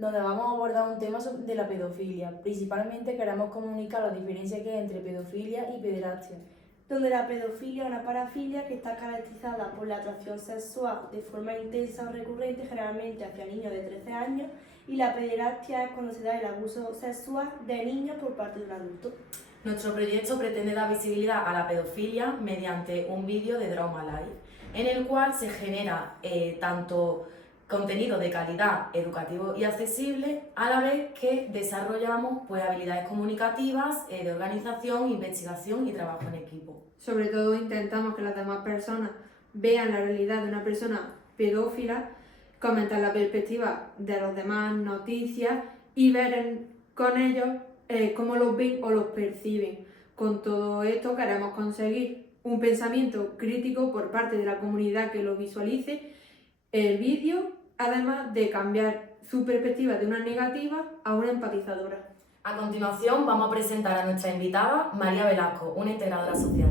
donde vamos a abordar un tema de la pedofilia. Principalmente queremos comunicar la diferencia que hay entre pedofilia y pederastia. Donde la pedofilia es una parafilia que está caracterizada por la atracción sexual de forma intensa o recurrente, generalmente hacia niños de 13 años, y la pederastia es cuando se da el abuso sexual de niños por parte de un adulto. Nuestro proyecto pretende dar visibilidad a la pedofilia mediante un vídeo de Drama Live, en el cual se genera tanto contenido de calidad, educativo y accesible, a la vez que desarrollamos habilidades comunicativas, de organización, investigación y trabajo en equipo. Sobre todo intentamos que las demás personas vean la realidad de una persona pedófila, comentar la perspectiva de los demás, noticias y ver con ellos cómo los ven o los perciben. Con todo esto queremos conseguir un pensamiento crítico por parte de la comunidad que lo visualice el vídeo, además de cambiar su perspectiva de una negativa a una empatizadora. A continuación vamos a presentar a nuestra invitada, María Velasco, una integradora social.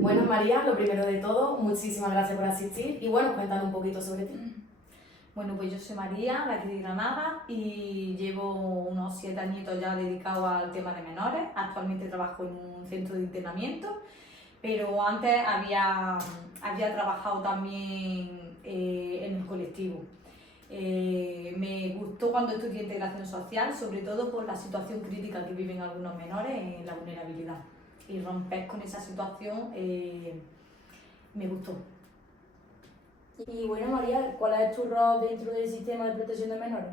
Bueno, María, lo primero de todo, muchísimas gracias por asistir y bueno, cuéntanos un poquito sobre ti. Bueno, pues yo soy María, de aquí de Granada, y llevo unos 7 añitos ya dedicado al tema de menores. Actualmente trabajo en un centro de internamiento, pero antes había trabajado también en el colectivo. Me gustó cuando estudié integración social, sobre todo por la situación crítica que viven algunos menores en la vulnerabilidad. Y romper con esa situación me gustó. Y bueno, María, ¿cuál es tu rol dentro del sistema de protección de menores?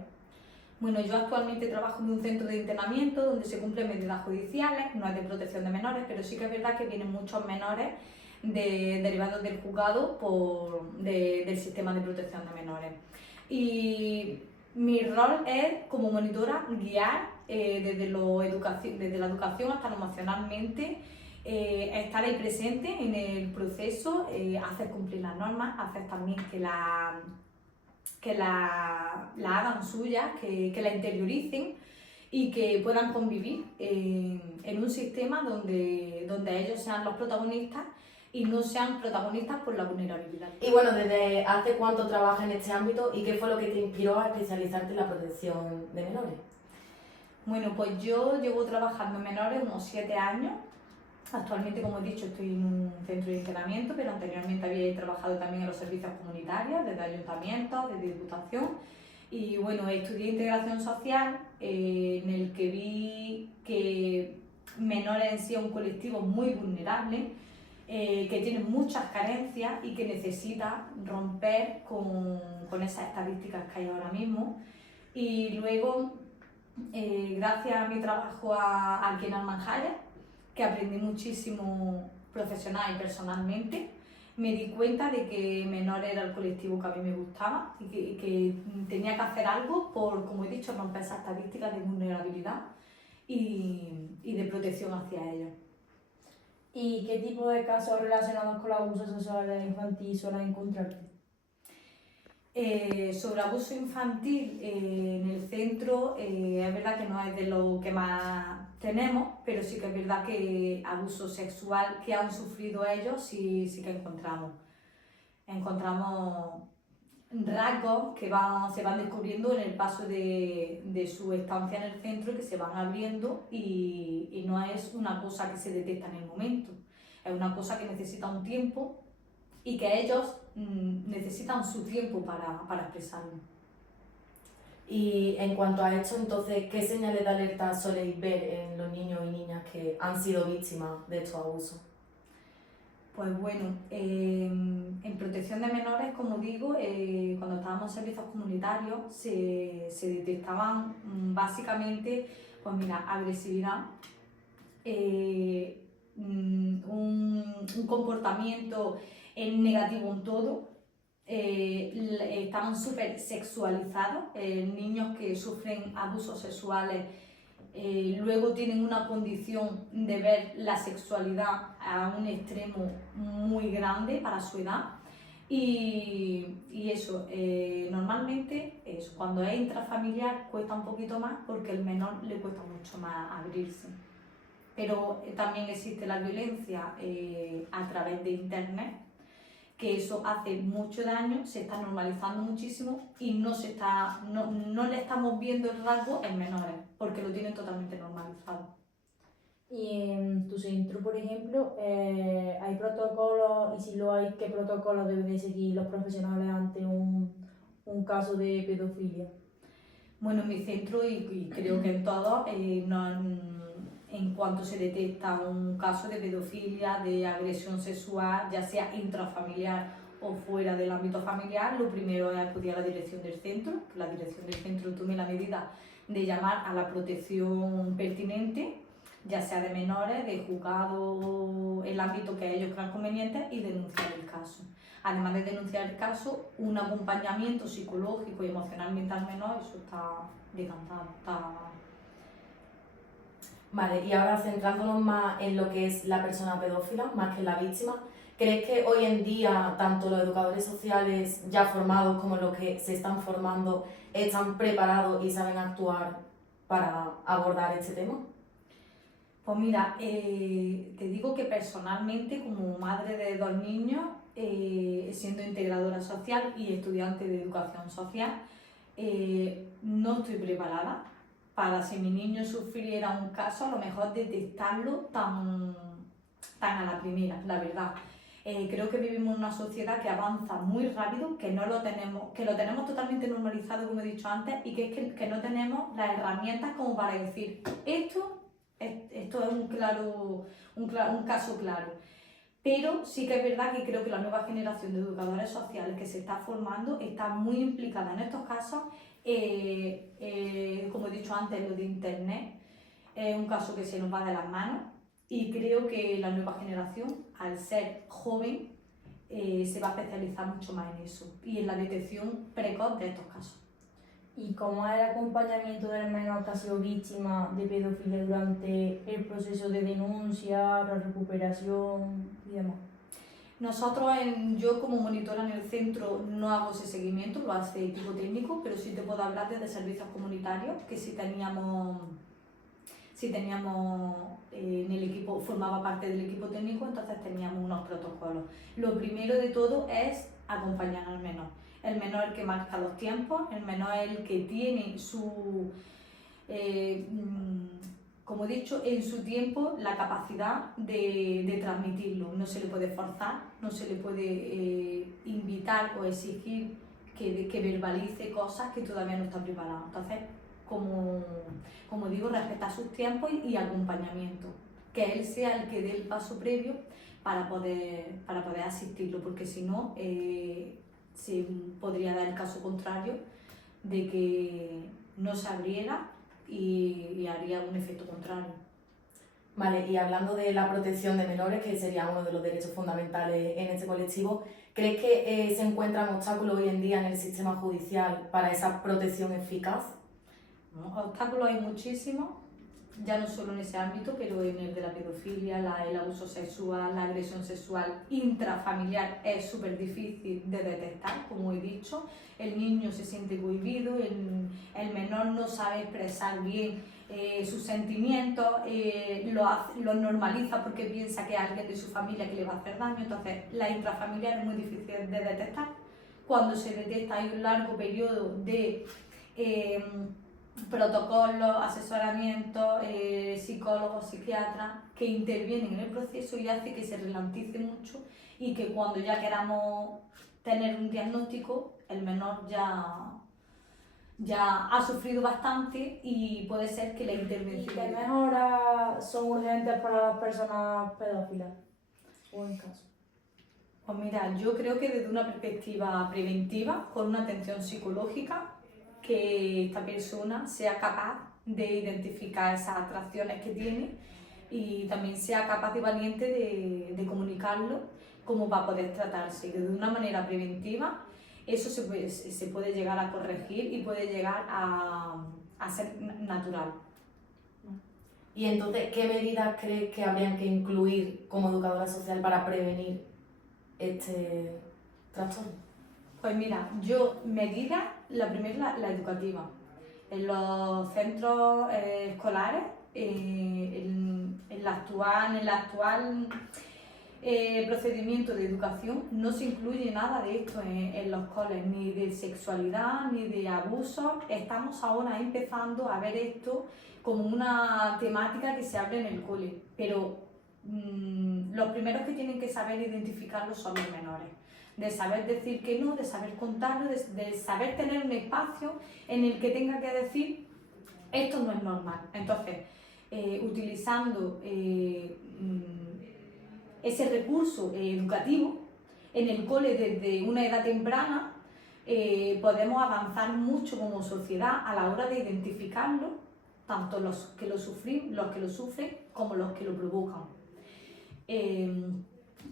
Bueno, yo actualmente trabajo en un centro de internamiento donde se cumplen medidas judiciales, no es de protección de menores, pero sí que es verdad que vienen muchos menores derivados del juzgado del sistema de protección de menores. Y mi rol es, como monitora, guiar desde la educación hasta lo emocionalmente, estar ahí presente en el proceso, hacer cumplir las normas, hacer también que la hagan suya, que la interioricen y que puedan convivir en un sistema donde ellos sean los protagonistas y no sean protagonistas por la vulnerabilidad. Y bueno, ¿desde hace cuánto trabajas en este ámbito y qué fue lo que te inspiró a especializarte en la protección de menores? Bueno, pues yo llevo trabajando en menores unos 7 años. Actualmente, como he dicho, estoy en un centro de internamiento, pero anteriormente había trabajado también en los servicios comunitarios, desde ayuntamientos, desde diputación. Y bueno, estudié integración social, en el que vi que menores en sí es un colectivo muy vulnerable, que tiene muchas carencias y que necesita romper con esas estadísticas que hay ahora mismo. Y luego, gracias a mi trabajo aquí en Almanjaya, que aprendí muchísimo profesional y personalmente, me di cuenta de que menor era el colectivo que a mí me gustaba y que tenía que hacer algo por, como he dicho, romper esas estadísticas de vulnerabilidad y de protección hacia ellos. ¿Y qué tipo de casos relacionados con los abusos sexuales infantiles suelen encontrarte? Sobre abuso infantil en el centro, es verdad que no es de lo que más tenemos, pero sí que es verdad que abuso sexual que han sufrido ellos sí que encontramos. Encontramos rasgos que se van descubriendo en el paso de su estancia en el centro, que se van abriendo y no es una cosa que se detecta en el momento, es una cosa que necesita un tiempo y que ellos necesitan su tiempo para expresarlo. Y en cuanto a esto, entonces, ¿qué señales de alerta soléis ver en los niños y niñas que han sido víctimas de estos abusos? Pues bueno, en protección de menores, como digo, cuando estábamos en servicios comunitarios se detectaban básicamente, pues mira, agresividad, un comportamiento negativo en todo, estaban súper sexualizados, niños que sufren abusos sexuales luego tienen una condición de ver la sexualidad a un extremo muy grande para su edad y eso, normalmente eso, cuando es intrafamiliar cuesta un poquito más porque al menor le cuesta mucho más abrirse. Pero también existe la violencia a través de internet, que eso hace mucho daño, se está normalizando muchísimo y no le estamos viendo el rasgo en menores, porque lo tienen totalmente normalizado. Y en tu centro, por ejemplo, ¿hay protocolos? Y si lo hay, ¿qué protocolos deben de seguir los profesionales ante un caso de pedofilia? Bueno, en mi centro y creo que en todos, en cuanto se detecta un caso de pedofilia, de agresión sexual, ya sea intrafamiliar o fuera del ámbito familiar, lo primero es acudir a la dirección del centro, que la dirección del centro tome la medida de llamar a la protección pertinente, ya sea de menores, de juzgado, el ámbito que ellos crean conveniente, y denunciar el caso. Además de denunciar el caso, un acompañamiento psicológico y emocionalmente al menor, eso está decantado. Vale, y ahora centrándonos más en lo que es la persona pedófila, más que en la víctima, ¿crees que hoy en día tanto los educadores sociales ya formados como los que se están formando están preparados y saben actuar para abordar este tema? Pues mira, te digo que personalmente, como madre de 2 niños, siendo integradora social y estudiante de educación social, no estoy preparada para, si mi niño sufriera un caso, a lo mejor detectarlo tan a la primera, la verdad. Creo que vivimos en una sociedad que avanza muy rápido, que lo tenemos totalmente normalizado, como he dicho antes, y que no tenemos las herramientas como para decir esto es un caso claro. Pero sí que es verdad que creo que la nueva generación de educadores sociales que se está formando está muy implicada en estos casos. Como he dicho antes, lo de Internet es un caso que se nos va de las manos, y creo que la nueva generación, al ser joven, se va a especializar mucho más en eso y en la detección precoz de estos casos. ¿Y cómo es el acompañamiento del menor que ha sido víctima de pedofilia durante el proceso de denuncia, la recuperación y demás? Yo como monitora en el centro no hago ese seguimiento, lo hace equipo técnico, pero sí te puedo hablar de servicios comunitarios, que sí teníamos en el equipo, formaba parte del equipo técnico, entonces teníamos unos protocolos. Lo primero de todo es acompañar al menor. El menor es el que marca los tiempos, el menor es el que tiene como he dicho, en su tiempo la capacidad de transmitirlo. No se le puede forzar, no se le puede invitar o exigir que verbalice cosas que todavía no está preparado. Entonces, como digo, respetar sus tiempos y acompañamiento. Que él sea el que dé el paso previo para poder asistirlo, porque si no, se podría dar el caso contrario de que no se abriera y haría un efecto contrario. Vale, y hablando de la protección de menores, que sería uno de los derechos fundamentales en este colectivo, ¿crees que se encuentran obstáculos hoy en día en el sistema judicial para esa protección eficaz? Obstáculos hay muchísimos, ya no solo en ese ámbito, pero en el de la pedofilia, el abuso sexual, la agresión sexual intrafamiliar es súper difícil de detectar, como he dicho. El niño se siente cohibido, el menor no sabe expresar bien sus sentimientos, lo normaliza porque piensa que es alguien de su familia que le va a hacer daño. Entonces, la intrafamiliar es muy difícil de detectar. Cuando se detecta hay un largo periodo de protocolos, asesoramientos, psicólogos, psiquiatras que intervienen en el proceso y hace que se ralentice mucho, y que cuando ya queramos tener un diagnóstico, el menor ya ha sufrido bastante y puede ser que la ¿Y intervención... qué mejoras son urgentes para las personas pedófilas? O en caso. Pues mira, yo creo que desde una perspectiva preventiva, con una atención psicológica, que esta persona sea capaz de identificar esas atracciones que tiene y también sea capaz y valiente de comunicarlo, como va a poder tratarse. De una manera preventiva, eso se puede llegar a corregir y puede llegar a ser natural. Y entonces, ¿qué medidas crees que habrían que incluir como educadora social para prevenir este trastorno? Pues mira, medidas, la primera, la educativa. En los centros escolares, en la actual procedimiento de educación no se incluye nada de esto en los coles, ni de sexualidad, ni de abusos. Estamos ahora empezando a ver esto como una temática que se abre en el cole, pero los primeros que tienen que saber identificarlo son los menores, de saber decir que no, de saber contarlo, de saber tener un espacio en el que tenga que decir esto no es normal. Entonces, utilizando ese recurso educativo en el cole desde una edad temprana, podemos avanzar mucho como sociedad a la hora de identificarlo, tanto los que lo sufren como los que lo provocan.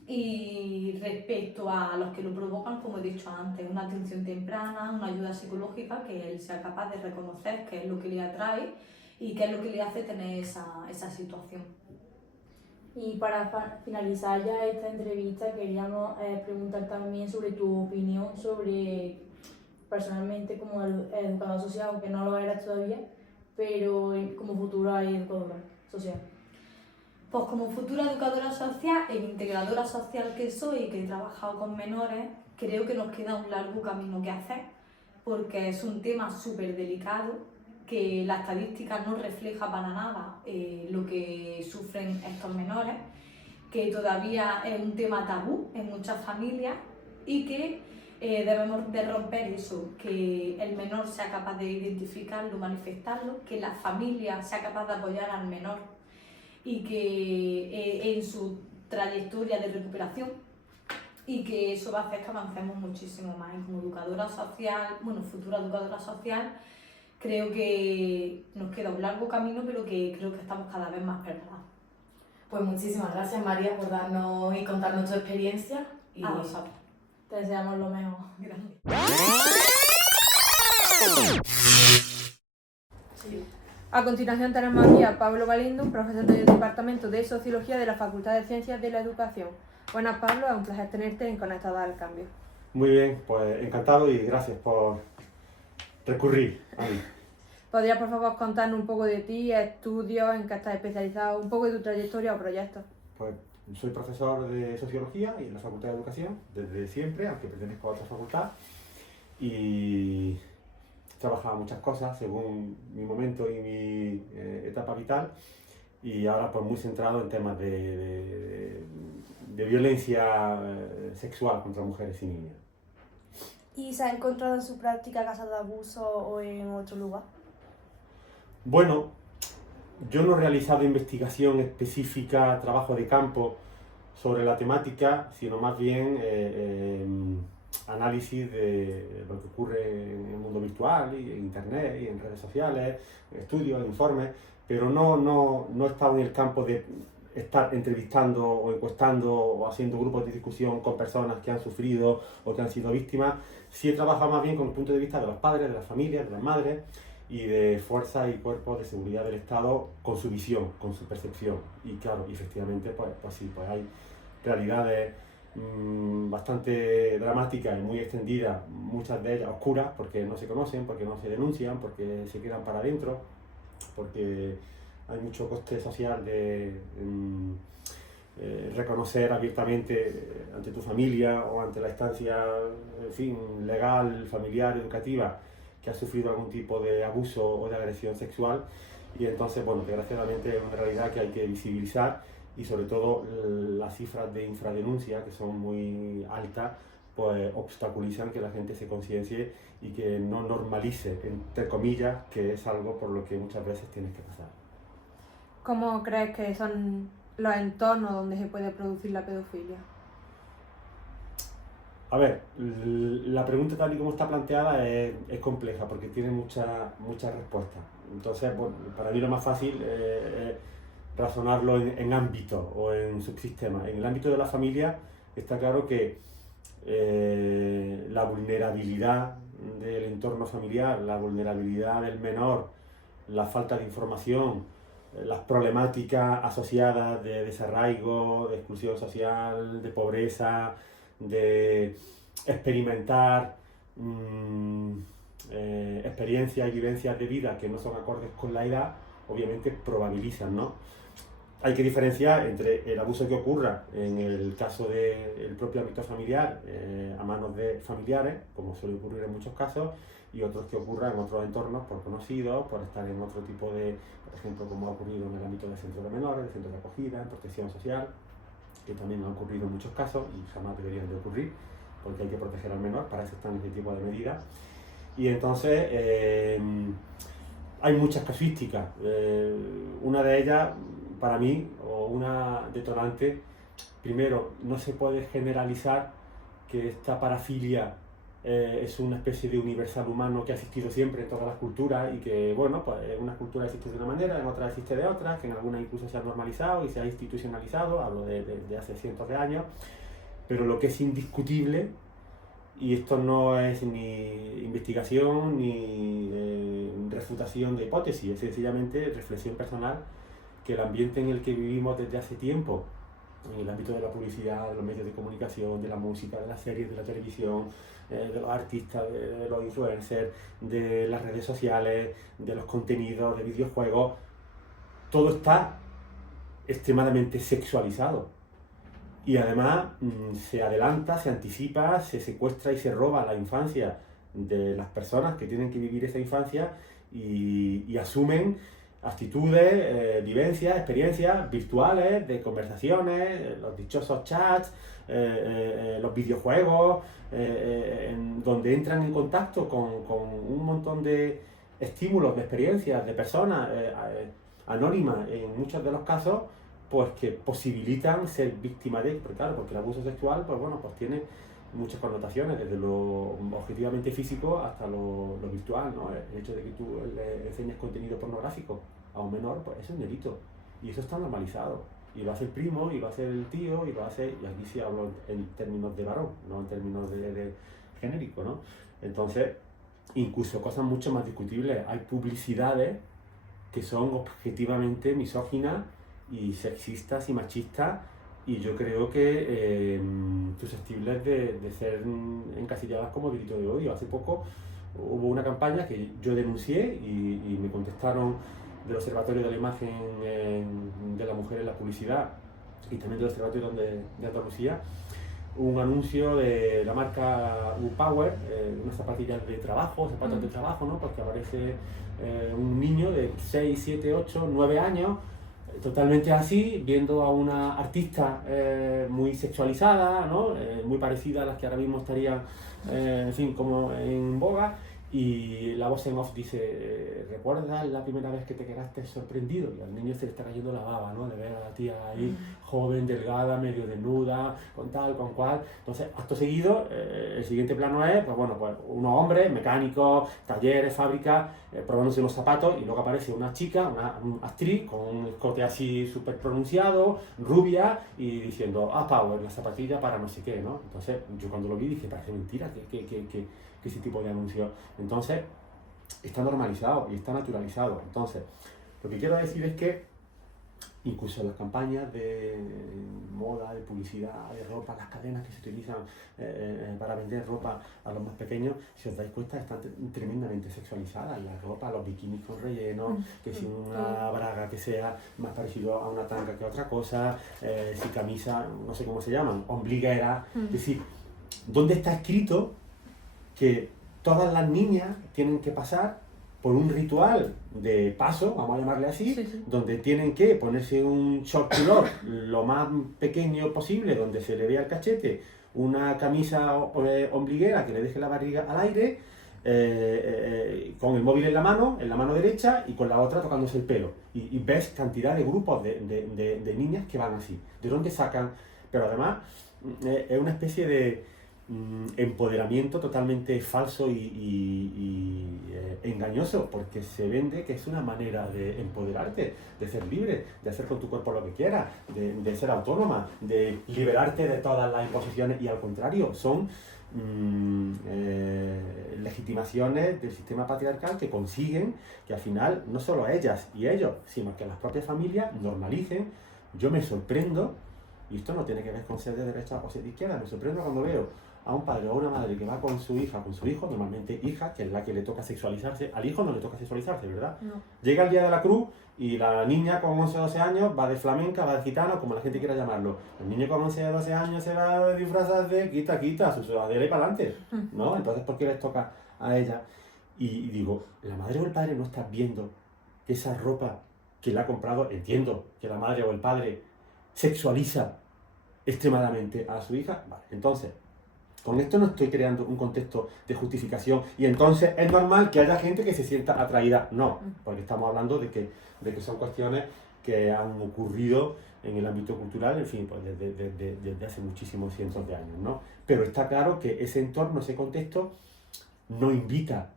Y respecto a los que lo provocan, como he dicho antes, una atención temprana, una ayuda psicológica, que él sea capaz de reconocer qué es lo que le atrae y qué es lo que le hace tener esa situación. Y para finalizar ya esta entrevista, queríamos preguntar también sobre tu opinión sobre, personalmente como educador social, aunque no lo eras todavía, pero como futura educadora social. Pues como futura educadora social e integradora social que soy y que he trabajado con menores, creo que nos queda un largo camino que hacer, porque es un tema súper delicado, que la estadística no refleja para nada lo que sufren estos menores, que todavía es un tema tabú en muchas familias y que debemos de romper eso, que el menor sea capaz de identificarlo, manifestarlo, que la familia sea capaz de apoyar al menor y que en su trayectoria de recuperación, y que eso va a hacer que avancemos muchísimo más. Y como educadora social, futura educadora social, creo que nos queda un largo camino, pero que creo que estamos cada vez más preparados. Pues muchísimas gracias, María, por darnos y contarnos tu experiencia. Y A vosotros. Te deseamos lo mejor. A continuación tenemos aquí a Pablo Galindo, un profesor del Departamento de Sociología de la Facultad de Ciencias de la Educación. Buenas, Pablo, es un placer tenerte en Conectados al Cambio. Muy bien, pues encantado y gracias por recurrir a mí. ¿Podrías, por favor, contarnos un poco de ti, estudios, en qué estás especializado, un poco de tu trayectoria o proyectos? Pues soy profesor de Sociología y en la Facultad de Educación desde siempre, aunque pertenezco a otra facultad, y he trabajado muchas cosas según mi momento y mi etapa vital, y ahora pues muy centrado en temas de violencia sexual contra mujeres y niñas. ¿Y se ha encontrado en su práctica casos de abuso o en otro lugar? Bueno, yo no he realizado investigación específica, trabajo de campo sobre la temática, sino más bien análisis de lo que ocurre en el mundo virtual y en internet y en redes sociales, estudios, informes, pero no he estado en el campo de estar entrevistando o encuestando o haciendo grupos de discusión con personas que han sufrido o que han sido víctimas. Sí he trabajado más bien con el punto de vista de los padres, de las familias, de las madres y de fuerzas y cuerpos de seguridad del Estado con su visión, con su percepción. Y claro, efectivamente, pues sí, pues hay realidades bastante dramáticas y muy extendidas, muchas de ellas oscuras, porque no se conocen, porque no se denuncian, porque se quedan para adentro, porque hay mucho coste social de reconocer abiertamente ante tu familia o ante la instancia, en fin, legal, familiar, educativa, que ha sufrido algún tipo de abuso o de agresión sexual. Y entonces, bueno, desgraciadamente es una realidad que hay que visibilizar, y sobre todo las cifras de infradenuncia, que son muy altas, pues obstaculizan que la gente se conciencie y que no normalice, entre comillas, que es algo por lo que muchas veces tienes que pasar. ¿Cómo crees que son los entornos donde se puede producir la pedofilia? A ver, la pregunta tal y como está planteada es compleja porque tiene muchas respuestas. Entonces, bueno, para mí lo más fácil es razonarlo en ámbitos o en subsistemas. En el ámbito de la familia está claro que la vulnerabilidad del entorno familiar, la vulnerabilidad del menor, la falta de información, las problemáticas asociadas de desarraigo, de exclusión social, de pobreza, de experimentar experiencias y vivencias de vida que no son acordes con la edad, obviamente probabilizan, ¿no? hay que diferenciar entre el abuso que ocurra en el caso del propio ámbito familiar a manos de familiares, como suele ocurrir en muchos casos, y otros que ocurran en otros entornos por conocidos, por estar en otro tipo de, por ejemplo, como ha ocurrido en el ámbito de centros de menores, de centros de acogida, en protección social, que también ha ocurrido en muchos casos y jamás deberían de ocurrir, porque hay que proteger al menor, para eso están este tipo de medidas. Y entonces hay muchas casuísticas. Una de ellas, para mí, o una detonante, primero, no se puede generalizar que esta parafilia es una especie de universal humano que ha existido siempre en todas las culturas y que, bueno, pues en unas culturas existe de una manera, en otras existe de otra, que en algunas incluso se ha normalizado y se ha institucionalizado, hablo de hace cientos de años, pero lo que es indiscutible, y esto no es ni investigación ni refutación de hipótesis, es sencillamente reflexión personal, que el ambiente en el que vivimos desde hace tiempo, en el ámbito de la publicidad, de los medios de comunicación, de la música, de las series, de la televisión, de los artistas, de los influencers, de las redes sociales, de los contenidos, de videojuegos, todo está extremadamente sexualizado. Y además se adelanta, se anticipa, se secuestra y se roba la infancia de las personas que tienen que vivir esa infancia y asumen actitudes, vivencias, experiencias virtuales, de conversaciones, los dichosos chats, los videojuegos, donde entran en contacto con un montón de estímulos, de experiencias, de personas anónimas en muchos de los casos, pues que posibilitan ser víctimas de, porque claro, porque el abuso sexual, pues bueno, pues tiene muchas connotaciones, desde lo objetivamente físico hasta lo virtual, ¿no? El hecho de que tú le enseñes contenido pornográfico a un menor, pues eso es un delito, y eso está normalizado, y lo hace el primo, y lo hace el tío, y lo hace, y aquí sí hablo en términos de varón, no en términos de genérico, ¿no? Entonces, incluso cosas mucho más discutibles, hay publicidades que son objetivamente misóginas y sexistas y machistas, y yo creo que susceptibles de ser encasilladas como delito de odio. Hace poco hubo una campaña que yo denuncié y me contestaron del Observatorio de la Imagen de la Mujer en la Publicidad y también del Observatorio de Andalucía, un anuncio de la marca U-Power, unas zapatillas de trabajo, zapatos de trabajo, ¿no? Porque aparece un niño de 6, 7, 8, 9 años, totalmente así, viendo a una artista muy sexualizada, ¿no? Muy parecida a las que ahora mismo estarían, en fin, como en boga, y la voz en off dice, ¿recuerdas la primera vez que te quedaste sorprendido? Y al niño se le está cayendo la baba, ¿no? De ver a la tía ahí, joven, delgada, medio desnuda, con tal, con cual. Entonces, acto seguido, el siguiente plano es, pues bueno, pues unos hombres, mecánicos, talleres, fábricas, probándose unos zapatos, y luego aparece una chica, una actriz, con un escote así súper pronunciado, rubia, y diciendo, Power, la zapatilla para no sé qué, ¿no? Entonces, yo cuando lo vi dije, parece mentira que ese tipo de anuncios. Entonces, está normalizado y está naturalizado. Entonces, lo que quiero decir es que incluso las campañas de moda, de publicidad, de ropa, las cadenas que se utilizan para vender ropa a los más pequeños, si os dais cuenta, están tremendamente sexualizadas. La ropa, los bikinis con relleno, que si una braga que sea más parecido a una tanga que a otra cosa, si camisa, no sé cómo se llaman, ombliguera. Es decir, ¿dónde está escrito que todas las niñas tienen que pasar por un ritual de paso, vamos a llamarle así, donde tienen que ponerse un short color lo más pequeño posible, donde se le vea el cachete, una camisa ombliguera que le deje la barriga al aire, con el móvil en la mano derecha, y con la otra tocándose el pelo. Y ves cantidad de grupos de niñas que van así. ¿De dónde sacan? Pero además es una especie de empoderamiento totalmente falso y engañoso, porque se vende que es una manera de empoderarte, de ser libre, de hacer con tu cuerpo lo que quieras, de ser autónoma, de liberarte de todas las imposiciones, y al contrario, son legitimaciones del sistema patriarcal que consiguen que al final no solo ellas y ellos, sino que las propias familias normalicen. Yo me sorprendo, y esto no tiene que ver con ser de derecha o ser de izquierda, me sorprendo cuando veo a un padre o a una madre que va con su hija o con su hijo, normalmente hija, que es la que le toca sexualizarse, al hijo no le toca sexualizarse, ¿verdad? No. Llega el día de la cruz y la niña con 11 o 12 años va de flamenca, va de gitano, como la gente quiera llamarlo. El niño con 11 o 12 años se va a disfrazar de quita, su sudadera y para adelante, ¿no? Entonces, ¿por qué les toca a ella? Y digo, la madre o el padre no está viendo que esa ropa que le ha comprado, entiendo que la madre o el padre sexualiza extremadamente a su hija. Vale, entonces, con esto no estoy creando un contexto de justificación y entonces es normal que haya gente que se sienta atraída. No, porque estamos hablando de que son cuestiones que han ocurrido en el ámbito cultural, en fin, pues desde hace muchísimos cientos de años, ¿no? Pero está claro que ese entorno, ese contexto, no invita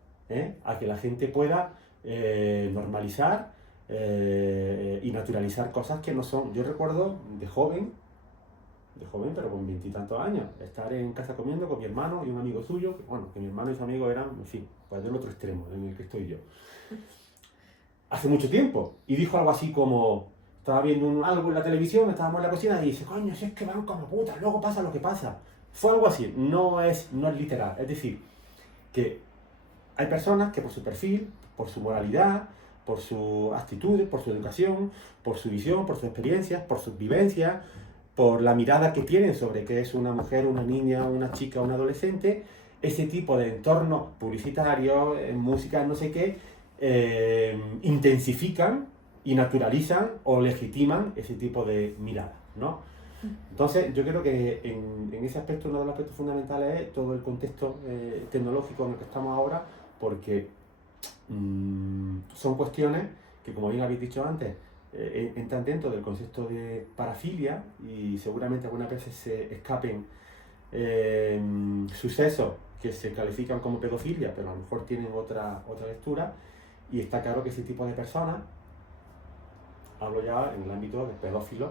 a que la gente pueda normalizar y naturalizar cosas que no son. Yo recuerdo de joven, pero con 20 y tantos años, estar en casa comiendo con mi hermano y un amigo suyo, que mi hermano y su amigo eran, en fin, pues del otro extremo en el que estoy yo. Hace mucho tiempo, y dijo algo así como, estaba viendo algo en la televisión, estábamos en la cocina y dice, coño, si es que van como putas, luego pasa lo que pasa. Fue algo así, no es literal, es decir, que hay personas que por su perfil, por su moralidad, por sus actitudes, por su educación, por su visión, por sus experiencias, por sus vivencias, por la mirada que tienen sobre qué es una mujer, una niña, una chica, un adolescente, ese tipo de entornos publicitarios, música, no sé qué, intensifican y naturalizan o legitiman ese tipo de mirada, ¿no? Entonces, yo creo que en ese aspecto, uno de los aspectos fundamentales es todo el contexto tecnológico en el que estamos ahora, porque son cuestiones que, como bien habéis dicho antes, entran dentro del concepto de parafilia y seguramente algunas veces se escapen sucesos que se califican como pedofilia, pero a lo mejor tienen otra lectura, y está claro que ese tipo de personas, hablo ya en el ámbito de pedófilos,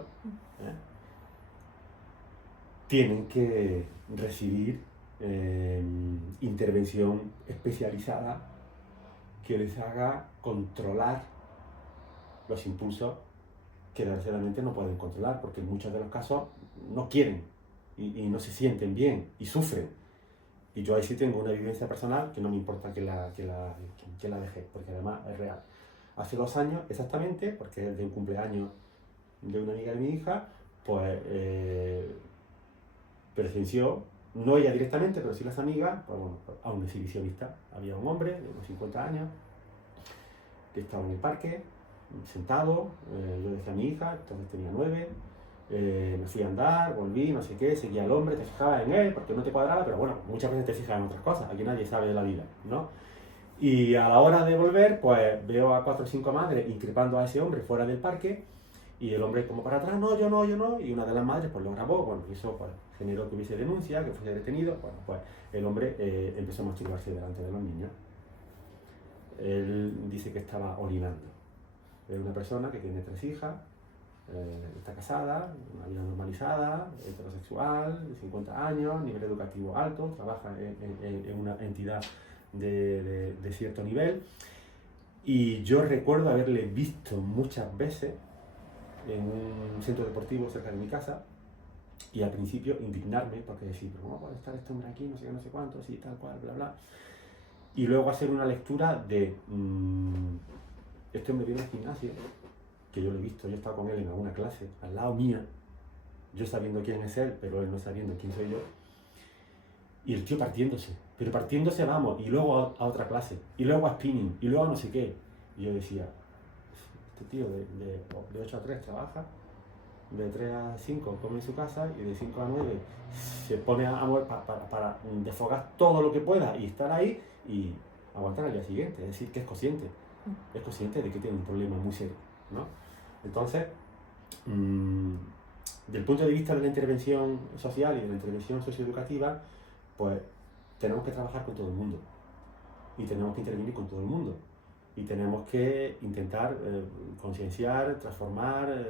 tienen que recibir intervención especializada que les haga controlar los impulsos que desgraciadamente no pueden controlar, porque en muchos de los casos no quieren y no se sienten bien y sufren. Y yo ahí sí tengo una vivencia personal que no me importa que la deje, porque además es real. Hace 2 años exactamente, porque es de un cumpleaños de una amiga de mi hija, pues presenció, no ella directamente, pero sí las amigas, pues, bueno, a un exhibicionista. Había un hombre de unos 50 años que estaba en el parque, sentado, yo dejé a mi hija, entonces tenía 9, me fui a andar, volví, no sé qué, seguía al hombre, te fijabas en él porque no te cuadraba, pero bueno, muchas veces te fijas en otras cosas, aquí nadie sabe de la vida, ¿no? Y a la hora de volver, pues veo a 4 o 5 madres increpando a ese hombre fuera del parque, y el hombre como para atrás, no, yo no, y una de las madres pues lo grabó, bueno, y eso pues generó que hubiese denuncia, que fuese detenido, bueno, pues el hombre empezó a masturbarse delante de los niños. Él dice que estaba orinando. Es una persona que tiene 3 hijas, está casada, una vida normalizada, heterosexual, de 50 años, nivel educativo alto, trabaja en una entidad de cierto nivel. Y yo recuerdo haberle visto muchas veces en un centro deportivo cerca de mi casa y al principio indignarme porque decir, pero ¿cómo puede estar este hombre aquí? No sé qué, no sé cuánto, así, tal cual, bla, bla. Y luego hacer una lectura de este hombre viene al gimnasio, que yo lo he visto, yo he estado con él en alguna clase, al lado mía, yo sabiendo quién es él, pero él no sabiendo quién soy yo, y el tío partiéndose, pero partiéndose vamos, y luego a otra clase, y luego a spinning, y luego a no sé qué. Y yo decía, este tío de 8 a 3 trabaja, de 3 a 5 come en su casa, y de 5 a 9 se pone a mover para desfogar todo lo que pueda y estar ahí y aguantar al día siguiente. Es decir, que es consciente de que tiene un problema muy serio, ¿no? Entonces, del punto de vista de la intervención social y de la intervención socioeducativa, pues tenemos que trabajar con todo el mundo y tenemos que intervenir con todo el mundo y tenemos que intentar concienciar, transformar,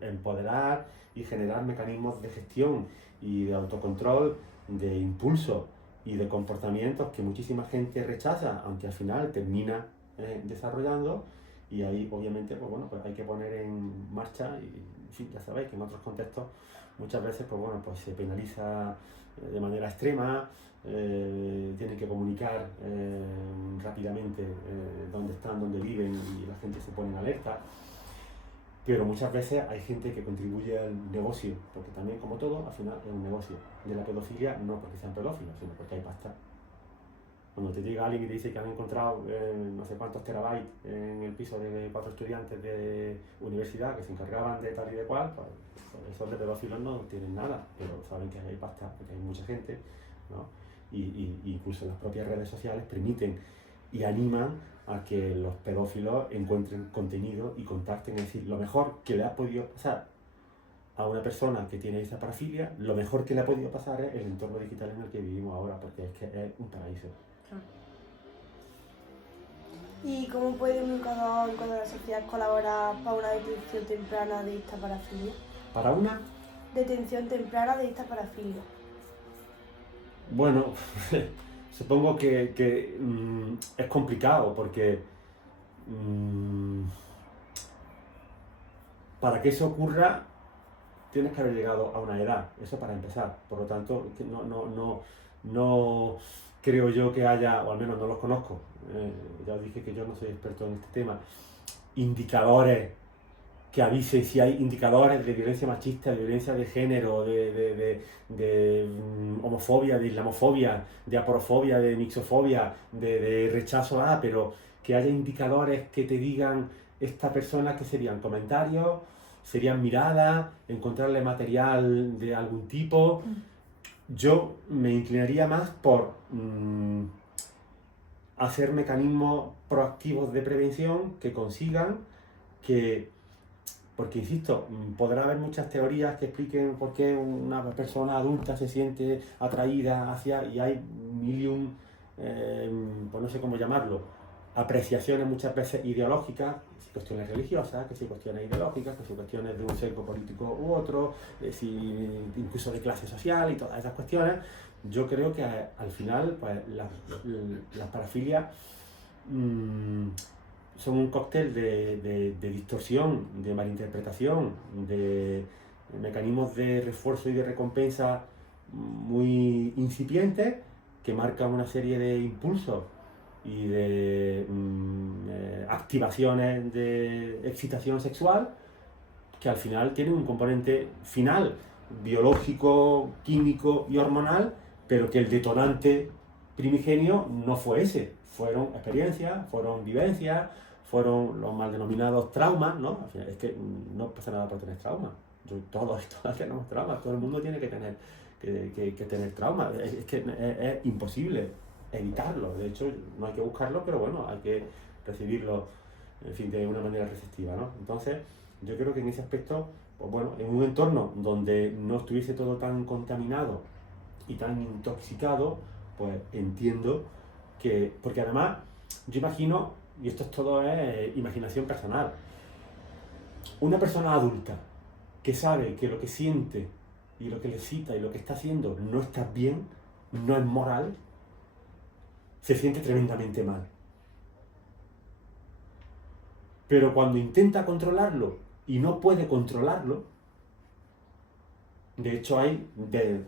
empoderar y generar mecanismos de gestión y de autocontrol, de impulso y de comportamientos que muchísima gente rechaza, aunque al final termina desarrollando, Y ahí obviamente pues bueno, pues hay que poner en marcha, y sí, ya sabéis que en otros contextos muchas veces pues bueno, pues se penaliza de manera extrema, tienen que comunicar rápidamente dónde están, dónde viven, y la gente se pone en alerta. Pero muchas veces hay gente que contribuye al negocio, porque también, como todo, al final es un negocio. De la pedofilia, no porque sean pedófilos, sino porque hay pasta. Cuando te llega alguien y te dice que han encontrado no sé cuántos terabytes en el piso de 4 estudiantes de universidad que se encargaban de tal y de cual, pues esos de pedófilos no tienen nada, pero saben que hay pasta, porque hay mucha gente, ¿no? Y incluso las propias redes sociales permiten y animan a que los pedófilos encuentren contenido y contacten. Es decir, lo mejor que le ha podido pasar a una persona que tiene esa parafilia, lo mejor que le ha podido pasar es el entorno digital en el que vivimos ahora, porque es que es un paraíso. ¿Y cómo puede un educador cuando la sociedad colabora para una detención temprana de esta parafilia? ¿Para una? Detención temprana de esta parafilia. Bueno, supongo que es complicado porque para que eso ocurra tienes que haber llegado a una edad, eso para empezar. Por lo tanto, no creo yo que haya, o al menos no los conozco, ya os dije que yo no soy experto en este tema, indicadores que avisen si hay indicadores de violencia machista, de violencia de género, de homofobia, de islamofobia, de aporofobia, de mixofobia, de rechazo a, pero que haya indicadores que te digan esta persona, que serían comentarios, serían miradas, encontrarle material de algún tipo. Yo me inclinaría más por hacer mecanismos proactivos de prevención que consigan que, porque insisto, podrá haber muchas teorías que expliquen por qué una persona adulta se siente atraída hacia, y hay mil y un, pues no sé cómo llamarlo, apreciaciones muchas veces ideológicas, si cuestiones religiosas, que si cuestiones ideológicas, que si cuestiones de un sesgo político u otro, si incluso de clase social y todas esas cuestiones. Yo creo que al final pues, las parafilias son un cóctel de distorsión, de malinterpretación, de mecanismos de refuerzo y de recompensa muy incipientes que marcan una serie de impulsos y de activaciones de excitación sexual que al final tienen un componente final biológico, químico y hormonal, pero que el detonante primigenio no fue ese. Fueron experiencias, fueron vivencias, fueron los mal denominados traumas, ¿no? Al final, es que no pasa nada por tener traumas. Todos tenemos traumas, todo el mundo tiene que tener, que tener traumas. Es que es imposible evitarlo. De hecho, no hay que buscarlo, pero bueno, hay que recibirlo, en fin, de una manera receptiva, ¿no? Entonces, yo creo que en ese aspecto, pues bueno, en un entorno donde no estuviese todo tan contaminado y tan intoxicado, pues entiendo que, porque además, yo imagino, y esto es todo imaginación personal, una persona adulta que sabe que lo que siente y lo que le excita y lo que está haciendo no está bien, no es moral, se siente tremendamente mal. Pero cuando intenta controlarlo y no puede controlarlo, de hecho hay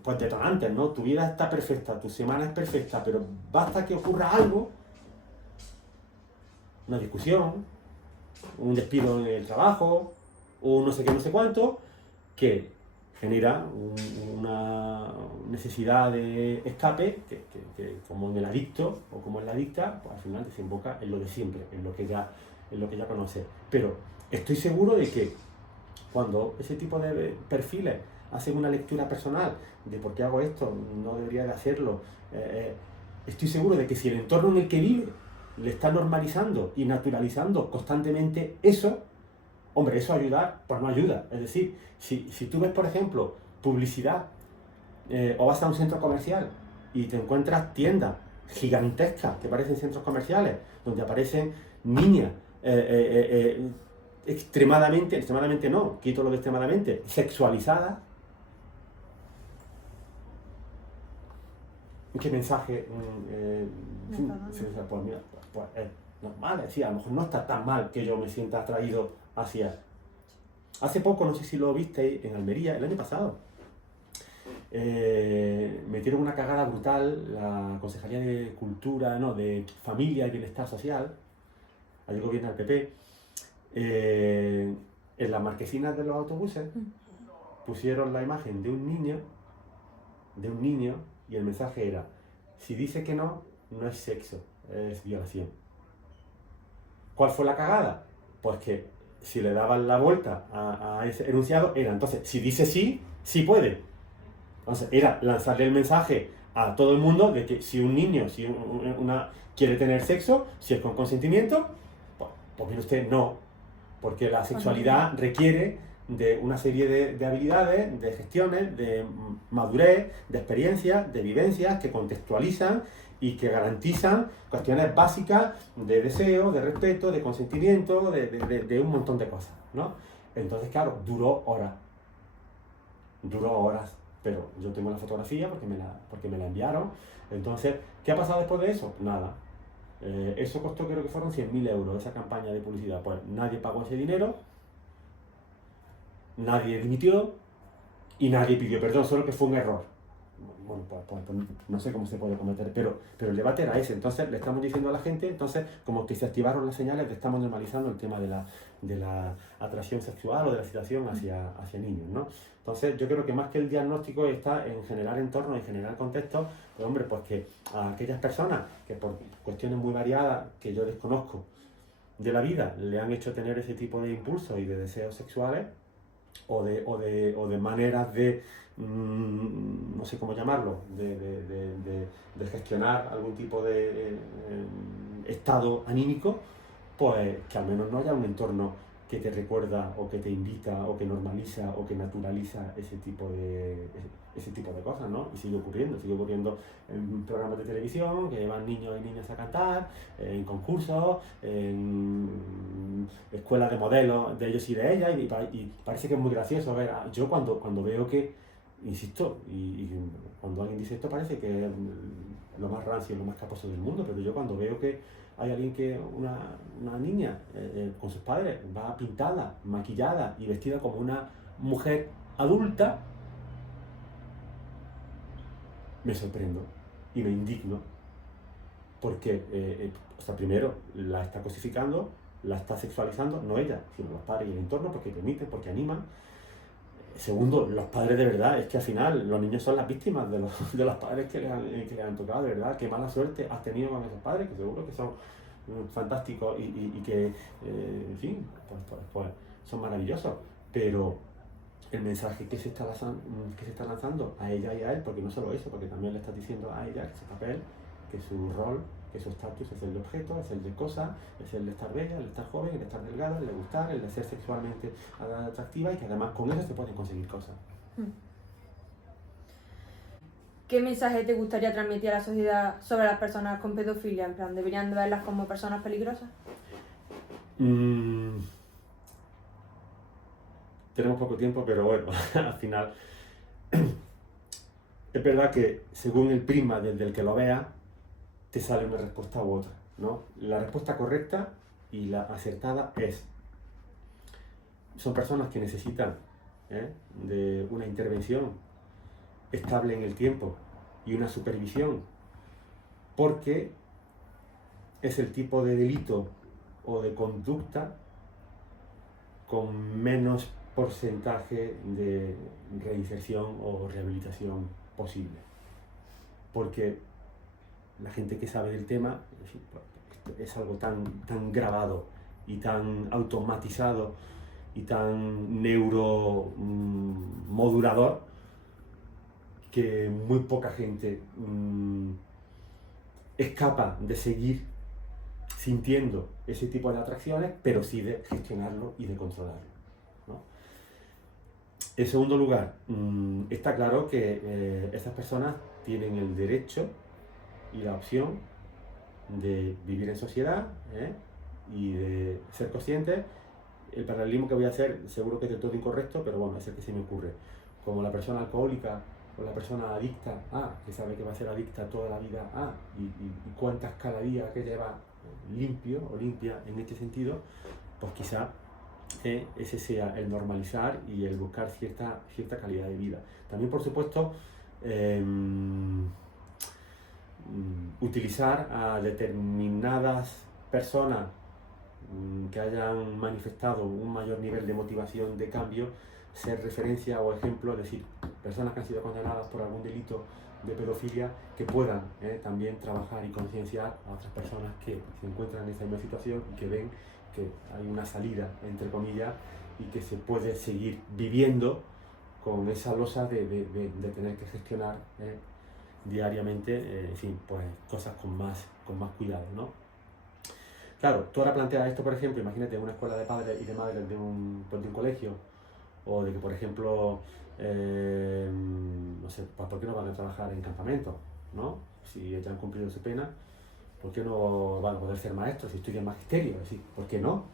pues detonantes, ¿no? Tu vida está perfecta, tu semana es perfecta, pero basta que ocurra algo, una discusión, un despido en el trabajo, o no sé qué, no sé cuánto, que genera una necesidad de escape que como en el adicto o como en la adicta, pues al final desemboca en lo de siempre, en lo que ya conoce. Pero estoy seguro de que cuando ese tipo de perfiles hacen una lectura personal de por qué hago esto, no debería de hacerlo, estoy seguro de que si el entorno en el que vive le está normalizando y naturalizando constantemente eso, hombre, eso ayudar, pues no ayuda. Es decir, si tú ves, por ejemplo, publicidad o vas a un centro comercial y te encuentras tiendas gigantescas que parecen centros comerciales, donde aparecen niñas extremadamente no, quito lo de extremadamente, sexualizadas, ¿qué mensaje? Pues mira, pues normal, es decir, a lo mejor no está tan mal que yo me sienta atraído hacia... Hace poco, no sé si lo visteis, en Almería, el año pasado, metieron una cagada brutal la Concejalía de Cultura, no, de Familia y Bienestar Social, allí gobierna el PP, en las marquesinas de los autobuses pusieron la imagen de un niño, y el mensaje era: si dice que no, no es sexo, es violación. ¿Cuál fue la cagada? Pues que si le daban la vuelta a ese enunciado era, entonces, si dice sí, sí puede. Entonces, era lanzarle el mensaje a todo el mundo de que si un niño, si una quiere tener sexo, si es con consentimiento, pues mire usted, no. Porque la sexualidad requiere de una serie de habilidades, de gestiones, de madurez, de experiencias, de vivencias que contextualizan y que garantizan cuestiones básicas de deseo, de respeto, de consentimiento, de un montón de cosas, ¿no? Entonces, claro, duró horas, pero yo tengo la fotografía porque me la enviaron. Entonces, ¿qué ha pasado después de eso? Nada. Eso costó, creo que fueron 100.000 euros, esa campaña de publicidad. Pues nadie pagó ese dinero, nadie dimitió y nadie pidió perdón, solo que fue un error. Bueno, pues no sé cómo se puede cometer, pero el debate era ese. Entonces le estamos diciendo a la gente, entonces como que se activaron las señales de estamos normalizando el tema de la atracción sexual o de la excitación hacia niños, ¿no? Entonces yo creo que más que el diagnóstico está en generar entornos, en generar contextos, pues hombre, pues que a aquellas personas que por cuestiones muy variadas que yo desconozco de la vida le han hecho tener ese tipo de impulsos y de deseos sexuales o de maneras de no sé cómo llamarlo, de gestionar algún tipo de estado anímico, pues que al menos no haya un entorno que te recuerda o que te invita o que normaliza o que naturaliza ese tipo de cosas, ¿no? Y sigue ocurriendo en programas de televisión que llevan niños y niñas a cantar, en concursos, en escuelas de modelos de ellos y de ellas, y parece que es muy gracioso ver. Yo cuando veo que, insisto, y cuando alguien dice esto parece que es lo más rancio, lo más caposo del mundo, pero yo cuando veo que hay alguien una niña con sus padres va pintada, maquillada y vestida como una mujer adulta, me sorprendo y me indigno porque, primero, la está cosificando, la está sexualizando, no ella, sino los padres y el entorno, porque permiten, porque animan. Segundo, los padres de verdad, es que al final los niños son las víctimas de los padres que le han tocado, de verdad. Qué mala suerte has tenido con esos padres, que seguro que son fantásticos y que, en fin, pues son maravillosos. Pero el mensaje que se está lanzando a ella y a él, porque no solo eso, porque también le estás diciendo a ella que su papel, que su rol, que su estatus es el de objeto, es el de cosa, es el de estar bella, el de estar joven, el de estar delgada, el de gustar, el de ser sexualmente atractiva, y que además con eso se pueden conseguir cosas. ¿Qué mensaje te gustaría transmitir a la sociedad sobre las personas con pedofilia? En plan, ¿deberían de verlas como personas peligrosas? Tenemos poco tiempo, pero bueno, al final es verdad que según el prisma desde el que lo veas, te sale una respuesta u otra, ¿no? La respuesta correcta y la acertada son personas que necesitan de una intervención estable en el tiempo y una supervisión, porque es el tipo de delito o de conducta con menos porcentaje de reinserción o rehabilitación posible, porque la gente que sabe del tema es algo tan grabado y tan automatizado y tan neuromodulador que muy poca gente es capaz de seguir sintiendo ese tipo de atracciones, pero sí de gestionarlo y de controlarlo, ¿no? En segundo lugar, está claro que estas personas tienen el derecho y la opción de vivir en sociedad y de ser conscientes. El paralelismo que voy a hacer seguro que es de todo incorrecto, pero bueno, es el que se me ocurre. Como la persona alcohólica o la persona adicta que sabe que va a ser adicta toda la vida y cuentas cada día que lleva limpio o limpia en este sentido, pues quizá ese sea el normalizar y el buscar cierta calidad de vida. También, por supuesto, utilizar a determinadas personas que hayan manifestado un mayor nivel de motivación de cambio, ser referencia o ejemplo, es decir, personas que han sido condenadas por algún delito de pedofilia que puedan también trabajar y concienciar a otras personas que se encuentran en esa misma situación y que ven que hay una salida, entre comillas, y que se puede seguir viviendo con esa losa de tener que gestionar diariamente, en fin, pues cosas con más cuidado, ¿no? Claro, tú ahora planteas esto, por ejemplo, imagínate una escuela de padres y de madres de un colegio, o de que, por ejemplo, no sé, pues ¿por qué no van a trabajar en campamentos, ¿no? Si ya han cumplido su pena, ¿por qué no van a poder ser maestros si estudian magisterio? Es decir, ¿por qué no?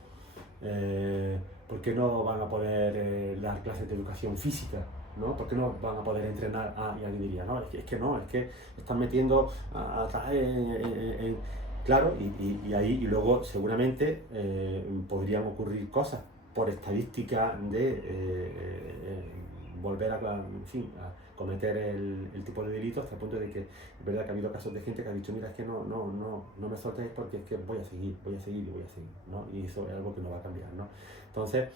¿Por qué no van a poder dar clases de educación física? ¿No? ¿Por qué no van a poder entrenar? Y alguien diría, no, es que están metiendo claro, y ahí y luego seguramente podrían ocurrir cosas por estadística de volver en fin, a cometer el tipo de delito, hasta el punto de que es verdad que ha habido casos de gente que ha dicho, mira, es que no me soltéis porque es que voy a seguir, ¿no? Y eso es algo que no va a cambiar, ¿no? Entonces,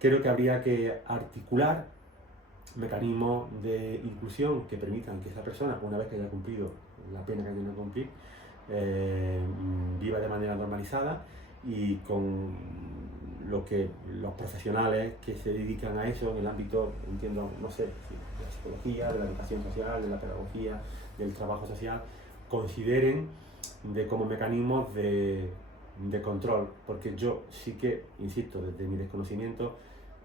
creo que habría que articular mecanismos de inclusión que permitan que esa persona, una vez que haya cumplido la pena que tiene que cumplir, viva de manera normalizada y con lo que los profesionales que se dedican a eso en el ámbito, entiendo, no sé, de la psicología, de la educación social, de la pedagogía, del trabajo social, consideren como mecanismos de control, porque yo sí que, insisto, desde mi desconocimiento,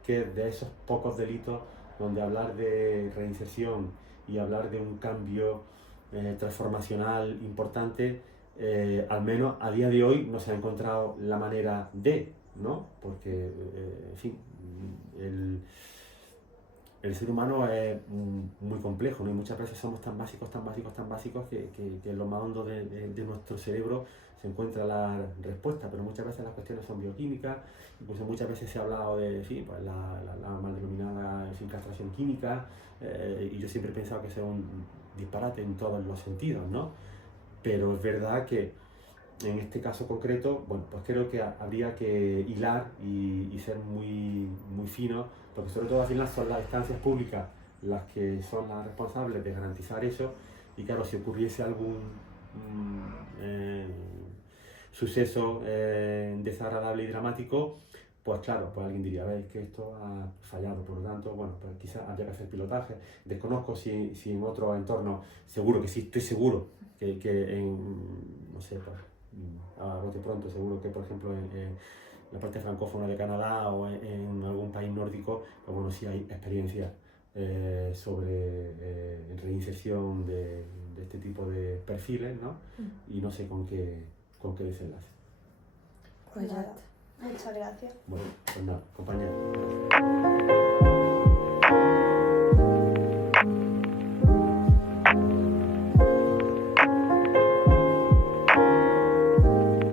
que de esos pocos delitos donde hablar de reinserción y hablar de un cambio transformacional importante, al menos a día de hoy no se ha encontrado la manera de, ¿no? Porque, en fin, el ser humano es muy complejo, ¿no? Y muchas veces somos tan básicos que en lo más hondo de nuestro cerebro se encuentra la respuesta, pero muchas veces las cuestiones son bioquímicas, incluso muchas veces se ha hablado de pues la mal denominada castración química, y yo siempre he pensado que eso es un disparate en todos los sentidos, ¿no? Pero es verdad que en este caso concreto, bueno, pues creo que habría que hilar y ser muy fino, porque sobre todo al final son las instancias públicas las que son las responsables de garantizar eso, y claro, si ocurriese algún suceso desagradable y dramático, pues claro, pues alguien diría, veis que esto ha fallado, por lo tanto, bueno, pues quizás habría que hacer pilotaje. Desconozco si en otro entorno, seguro que sí, estoy seguro que en, no sé, pues, a bote pronto, seguro que por ejemplo en la parte francófona de Canadá o en algún país nórdico, pues bueno, sí hay experiencias sobre reinserción de este tipo de perfiles, ¿no? Y no sé con qué desenlace. Pues ya está. Muchas gracias. Bueno, pues nada, compañeros.